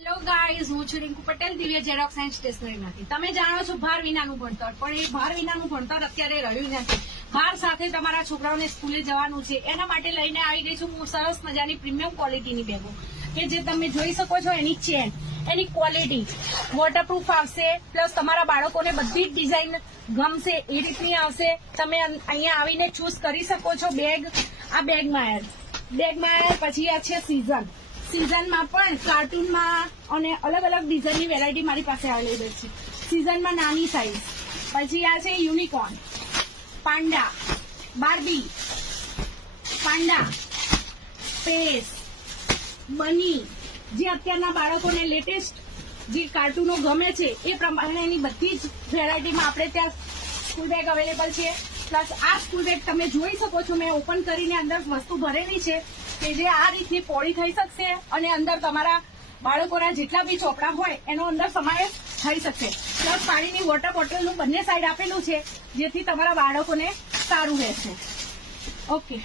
Hello guys, હું છું રિંકુ પટેલ, દિવ્ય ઝેરોક્સ એન્ડ સ્ટેશનરીમાંથી. તમે જાણો છો ભાર વિનાનું ભણતર, પણ એ ભાર વિનાનું ભણતર અત્યારે રહ્યું નથી. ભાર સાથે તમારા છોકરાઓને સ્કૂલે જવાનું છે, એના માટે લઈને આવી ગઈ છું હું સરસ મજાની પ્રીમિયમ ક્વોલિટીની બેગો, કે જે તમે જોઈ શકો છો. એની ચેન, એની ક્વોલિટી વોટરપ્રૂફ આવશે, પ્લસ તમારા બાળકોને બધી જ ડિઝાઇન ગમશે એ રીતની આવશે. તમે અહીંયા આવીને ચૂઝ કરી શકો છો બેગ. આ બેગમાં પછી આ છે સિઝનમાં પણ કાર્ટૂનમાં અને અલગ અલગ ડિઝાઇનની વેરાયટી મારી પાસે અવેલેબલ છે. સિઝનમાં નાની સાઈઝ, પછી આ છે unicorn, Panda, Barbie, Panda, space, બની, જે અત્યારના બાળકોને લેટેસ્ટ જે કાર્ટૂનો ગમે છે એ પ્રમાણેની બધી જ વેરાયટીમાં આપણે ત્યાં સ્કૂલ બેગ અવેલેબલ છે. પ્લસ આ સ્કૂલ બેગ તમે જોઈ શકો છો, મેં ઓપન કરીને અંદર વસ્તુ ભરેલી છે કે જે આ રીતની પોળી થઈ શકશે અને અંદર તમારા બાળકોના જેટલા બી ચોપડા હોય એનો અંદર સમાવેશ થઈ શકશે. પ્લસ પાણીની વોટર બોટલનું બંને સાઈડ આપેલું છે, જેથી તમારા બાળકોને સારું રહેશે. ઓકે.